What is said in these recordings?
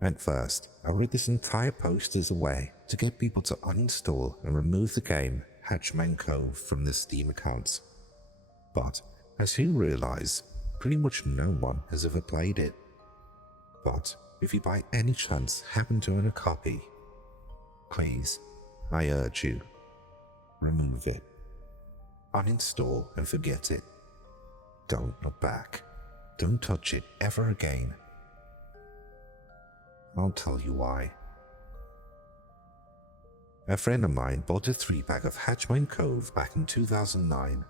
At first, I wrote this entire post as a way to get people to uninstall and remove the game Hatchetman Cove from their Steam accounts. But as you realize, pretty much no one has ever played it. But if you by any chance happen to own a copy, please, I urge you, remove it. Uninstall and forget it. Don't look back. Don't touch it ever again. I'll tell you why. A friend of mine bought a 3-pack of Hatchetman Cove back in 2009.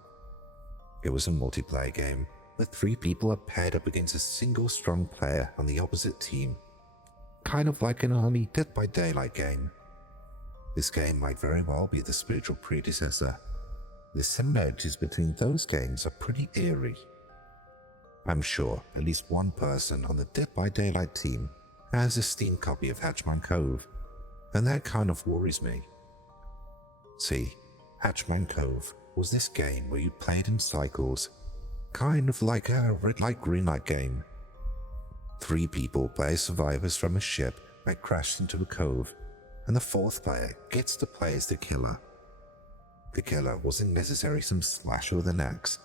It was a multiplayer game where 3 people are paired up against a single strong player on the opposite team. Kind of like an early Dead by Daylight game. This game might very well be the spiritual predecessor. The similarities between those games are pretty eerie. I'm sure at least one person on the Dead by Daylight team has a Steam copy of Hatchetman Cove, and that kind of worries me. See, Hatchetman Cove was this game where you played in cycles, kind of like a red light green light game. 3 people play as survivors from a ship that crashed into a cove, and the 4th player gets to play as the killer. The killer wasn't necessarily some slasher with an axe.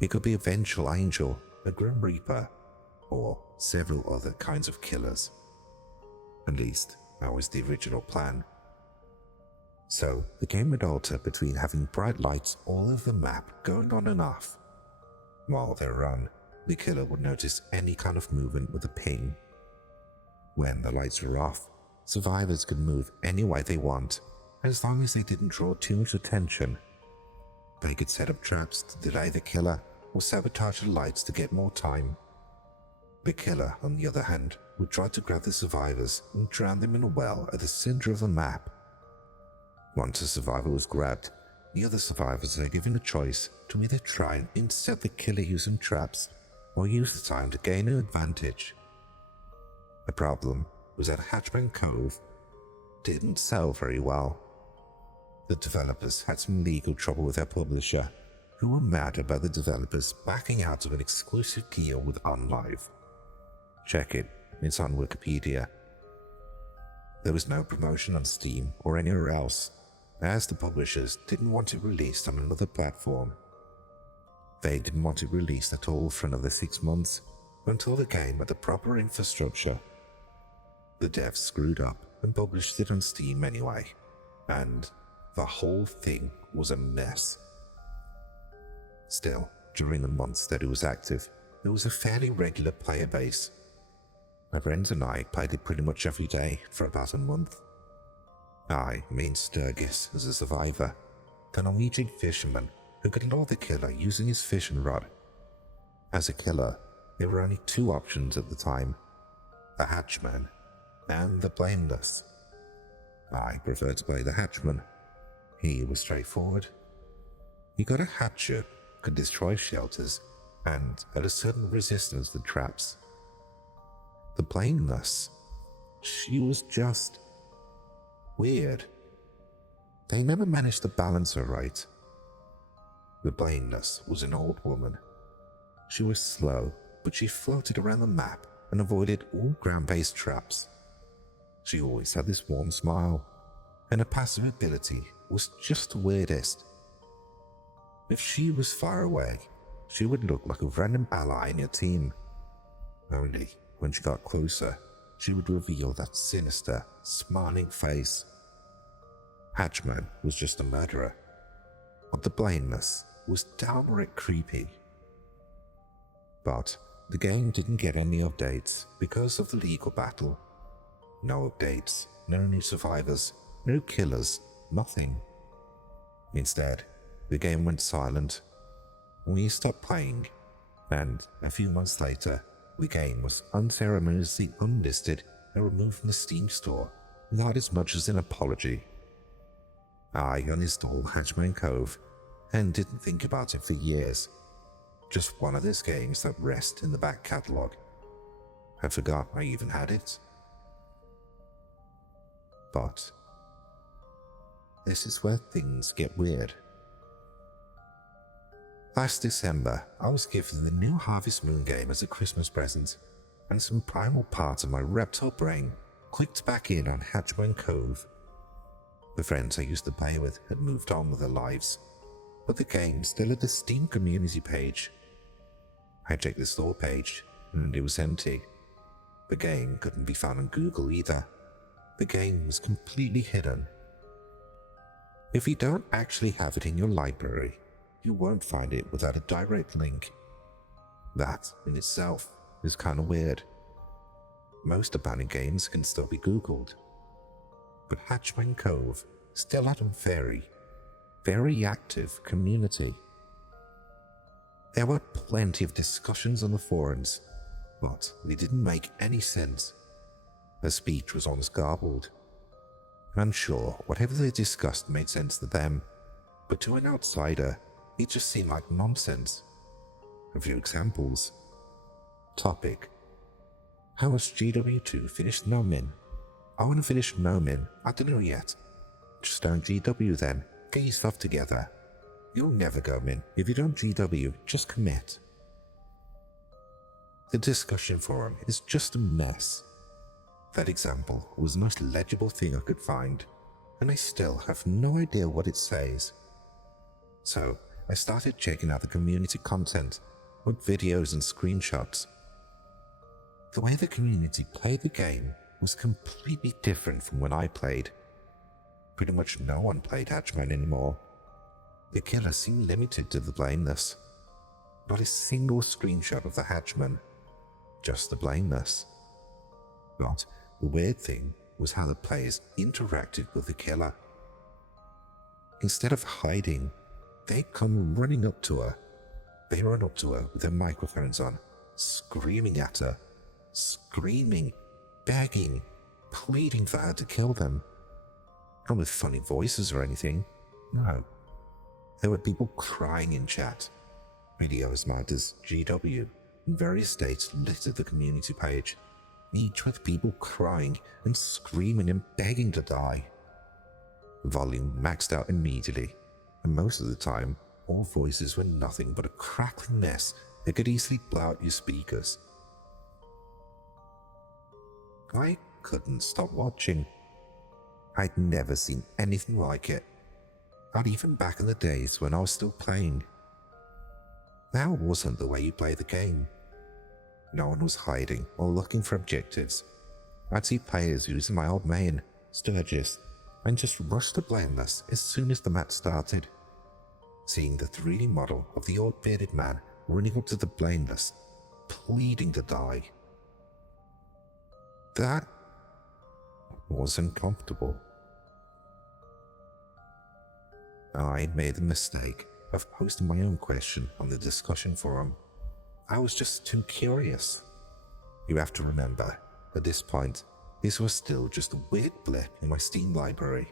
It could be a vengeful angel, a grim reaper, or several other kinds of killers. At least, that was the original plan. So, the game would alter between having bright lights all over the map going on and off. While they run, the killer would notice any kind of movement with a ping. When the lights were off, survivors could move any way they want, as long as they didn't draw too much attention. They could set up traps to delay the killer or sabotage the lights to get more time. The killer, on the other hand, would try to grab the survivors and drown them in a well at the center of the map. Once a survivor was grabbed, the other survivors are given a choice to either try and intercept the killer using traps or use the time to gain an advantage. The problem was that Hatchetman Cove didn't sell very well. The developers had some legal trouble with their publisher, who were mad about the developers backing out of an exclusive deal with OnLive. Check it, it's on Wikipedia. There was no promotion on Steam or anywhere else, as the publishers didn't want it released on another platform. They didn't want it released at all for another 6 months, until the game had the proper infrastructure. The devs screwed up and published it on Steam anyway, and the whole thing was a mess. Still, during the months that it was active, there was a fairly regular player base. My friends and I played it pretty much every day for about a month. I, mean Sturgis, as a survivor, the Norwegian fisherman who could lure the killer using his fishing rod. As a killer, there were only 2 options at the time: the Hatchman and the Blameless. I preferred to play the Hatchman. He was straightforward. You got a hatchet, could destroy shelters, and had a certain resistance to traps. The Blameless, she was just weird. They never managed to balance her right. The Blameless was an old woman. She was slow, but she floated around the map and avoided all ground-based traps. She always had this warm smile, and her passive ability was just the weirdest. If she was far away, she would look like a random ally in your team. Only when she got closer, she would reveal that sinister, smiling face. Hatchman was just a murderer, but the Blameless was downright creepy. But the game didn't get any updates because of the legal battle. No updates, no new survivors, no killers, nothing. Instead, the game went silent. We stopped playing, and a few months later, the game was unceremoniously unlisted and removed from the Steam store without as much as an apology. I uninstalled Hatchetman Cove and didn't think about it for years. Just one of those games that rests in the back catalogue. I forgot I even had it. But this is where things get weird. Last December, I was given the new Harvest Moon game as a Christmas present, and some primal part of my reptile brain clicked back in on Hatchetman Cove. The friends I used to play with had moved on with their lives, but the game still had a Steam community page. I checked the store page, and it was empty. The game couldn't be found on Google either. The game was completely hidden. If you don't actually have it in your library, you won't find it without a direct link. That, in itself, is kinda weird. Most abandoned games can still be Googled, but Hatchman Cove still had a very active community. There were plenty of discussions on the forums, but they didn't make any sense. Their speech was almost garbled. I'm sure whatever they discussed made sense to them, but to an outsider, it just seemed like nonsense. A few examples. Topic: how has GW2 finished Nomin? I want to finish Nomin. I don't know yet. Just don't GW then. Get your stuff together. You'll never go Min. If you don't GW, just commit. The discussion forum is just a mess. That example was the most legible thing I could find, and I still have no idea what it says. So I started checking out the community content, with videos and screenshots. The way the community played the game was completely different from when I played. Pretty much no one played Hatchman anymore. The killer seemed limited to the blameless. Not a single screenshot of the Hatchman, just the blameless. But the weird thing was how the players interacted with the killer. Instead of hiding, they'd come running up to her. They run up to her with their microphones on, screaming at her, screaming, begging, pleading for her to kill them. Not with funny voices or anything, no. There were people crying in chat. Videos marked as GW in various states littered the community page, each with people crying and screaming and begging to die. The volume maxed out immediately, and most of the time, all voices were nothing but a crackling mess that could easily blow out your speakers. I couldn't stop watching. I'd never seen anything like it, not even back in the days when I was still playing. That wasn't the way you play the game. No one was hiding or looking for objectives. I'd see players using my old main, Sturgis, and just rush the blameless as soon as the match started. Seeing the 3D model of the old bearded man running up to the blameless, pleading to die. That was uncomfortable. I made the mistake of posting my own question on the discussion forum. I was just too curious. You have to remember, at this point, this was still just a weird blip in my Steam library.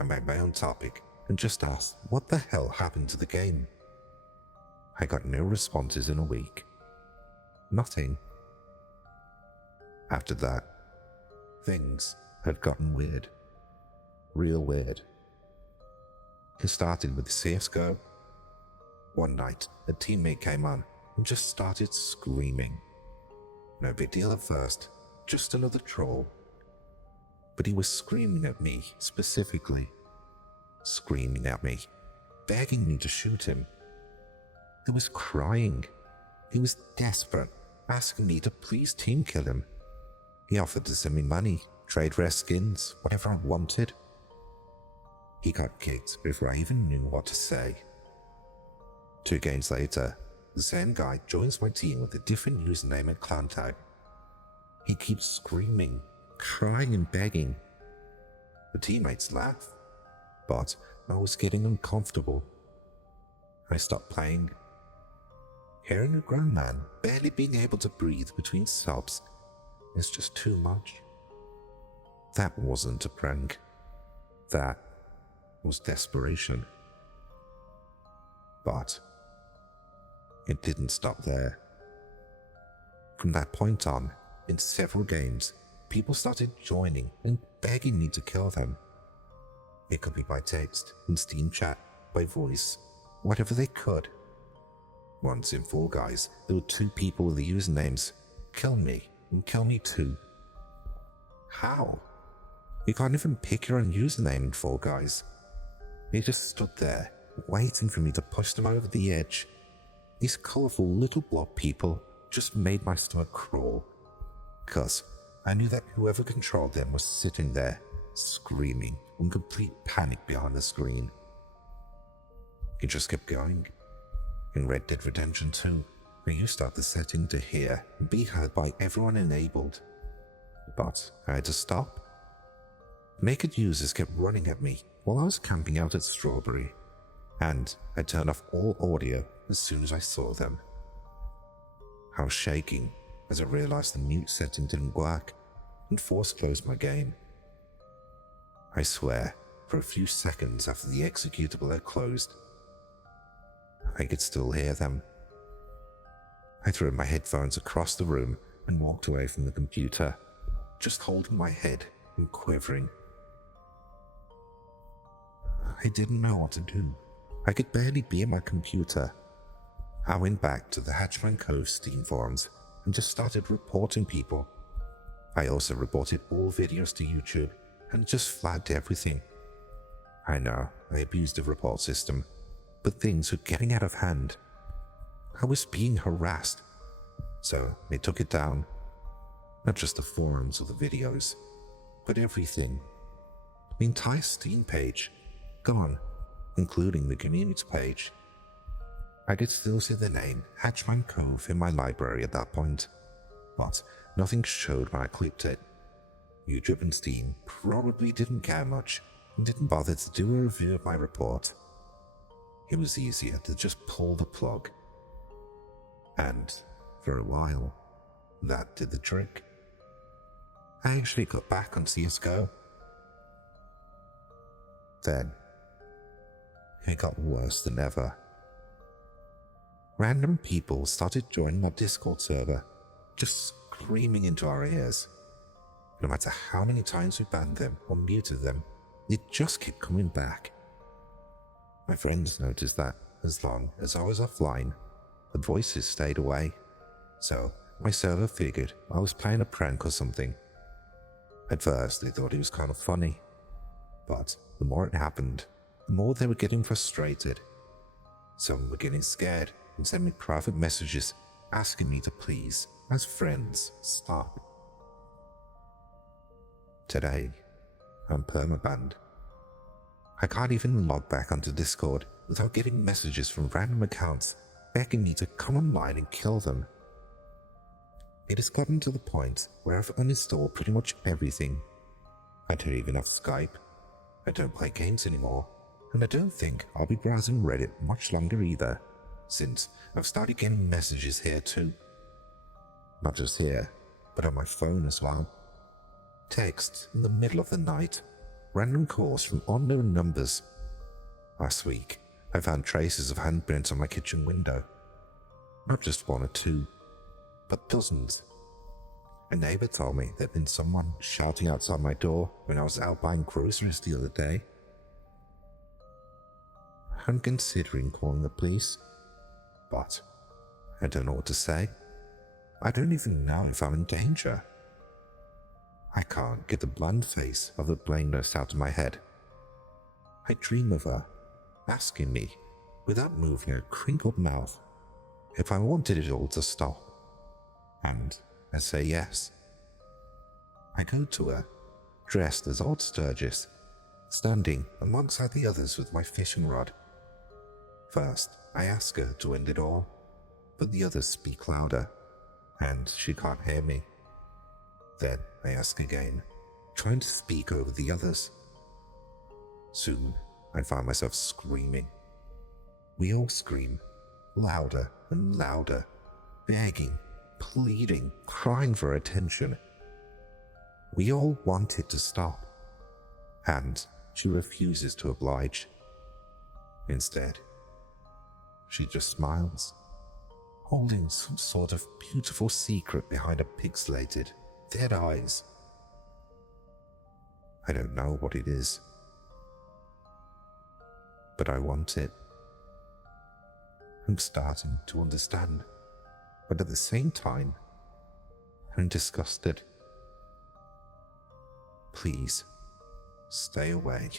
I made my own topic and just asked what the hell happened to the game. I got no responses in a week. Nothing. After that, things had gotten weird. Real weird. It started with CSGO. One night, a teammate came on and just started screaming. No big deal at first, just another troll. But he was screaming at me specifically. Screaming at me, begging me to shoot him. He was crying. He was desperate, asking me to please team kill him. He offered to send me money, trade rare skins, whatever I wanted. He got kicked before I even knew what to say. 2 games later, the same guy joins my team with a different username and clan tag. He keeps screaming, crying and begging. The teammates laugh, but I was getting uncomfortable. I stopped playing. Hearing a grown man barely being able to breathe between sobs is just too much. That wasn't a prank. That was desperation. But it didn't stop there. From that point on, in several games, people started joining and begging me to kill them. It could be by text, in Steam chat, by voice, whatever they could. Once in Fall Guys, there were 2 people with the usernames kill me, and kill me too. How? You can't even pick your own username in Fall Guys. He just stood there, waiting for me to push them over the edge. These colourful little blob people just made my stomach crawl, 'cause I knew that whoever controlled them was sitting there, screaming in complete panic behind the screen. He just kept going. In Red Dead Redemption 2, we used to have the setting to hear and be heard by everyone enabled. But I had to stop. Naked users kept running at me while I was camping out at Strawberry, and I turned off all audio as soon as I saw them. I was shaking as I realized the mute setting didn't work and force closed my game. I swear, for a few seconds after the executable had closed, I could still hear them. I threw my headphones across the room and walked away from the computer, just holding my head and quivering. I didn't know what to do. I could barely be at my computer. I went back to the Hatchetman Cove Steam forums and just started reporting people. I also reported all videos to YouTube and just flagged everything. I know, I abused the report system, but things were getting out of hand. I was being harassed, so I took it down. Not just the forums or the videos, but everything. The entire Steam page, gone, including the community page. I could still see the name Hatchman Cove in my library at that point, but nothing showed when I clicked it. YouTube and Steam probably didn't care much and didn't bother to do a review of my report. It was easier to just pull the plug. And for a while, that did the trick. I actually got back on CSGO. Then, it got worse than ever. Random people started joining our Discord server, just screaming into our ears. No matter how many times we banned them or muted them, they just kept coming back. My friends noticed that as long as I was offline, the voices stayed away, so my server figured I was playing a prank or something. At first they thought it was kind of funny, but the more it happened, the more they were getting frustrated. Some were getting scared and sent me private messages asking me to please, as friends, stop. Today, I'm permabanned. I can't even log back onto Discord without getting messages from random accounts begging me to come online and kill them. It has gotten to the point where I've uninstalled pretty much everything. I don't even have Skype, I don't play games anymore, and I don't think I'll be browsing Reddit much longer either, since I've started getting messages here too. Not just here, but on my phone as well. Texts in the middle of the night, random calls from unknown numbers. Last week, I found traces of handprints on my kitchen window. Not just one or two, but dozens. A neighbor told me there'd been someone shouting outside my door when I was out buying groceries the other day. I'm considering calling the police, but I don't know what to say. I don't even know if I'm in danger. I can't get the bland face of the blame nurse out of my head. I dream of her, asking me, without moving her crinkled mouth, if I wanted it all to stop. And I say yes. I go to her, dressed as old Sturgis, standing alongside the others with my fishing rod. First, I ask her to end it all, but the others speak louder, and she can't hear me. Then I ask again, trying to speak over the others. Soon, I find myself screaming. We all scream, louder and louder, begging, pleading, crying for attention. We all want it to stop, and she refuses to oblige. Instead, she just smiles, holding some sort of beautiful secret behind her pixelated, dead eyes. I don't know what it is, but I want it. I'm starting to understand, but at the same time, and disgusted. Please, stay away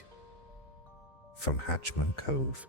from Hatchman Cove.